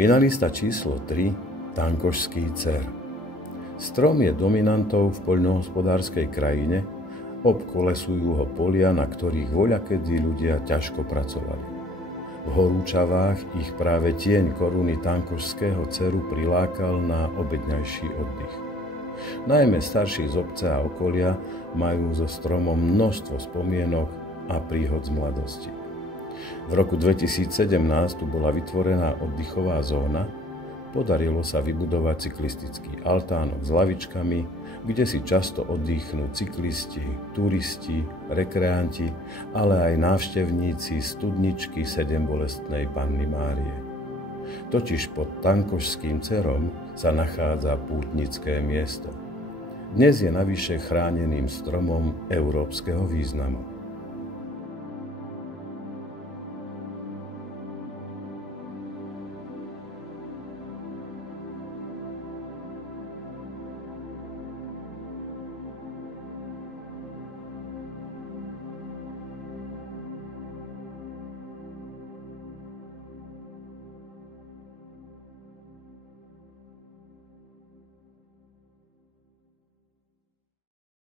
Finalista číslo 3, Tankošský cer. Strom je dominantou v poľnohospodárskej krajine, obkolesujú ho polia, na ktorých voľakedy ľudia ťažko pracovali. V horúčavách ich práve tieň koruny Tankošského ceru prilákal na obedňajší oddych. Najmä starší z obce a okolia majú so stromom množstvo spomienok a príhod z mladosti. V roku 2017 tu bola vytvorená oddychová zóna, podarilo sa vybudovať cyklistický altánok s lavičkami, kde si často oddychnú cyklisti, turisti, rekreanti, ale aj návštevníci studničky Sedembolestnej Panny Márie. Totiž pod Tankošským cerom sa nachádza pútnické miesto. Dnes je navyše chráneným stromom európskeho významu.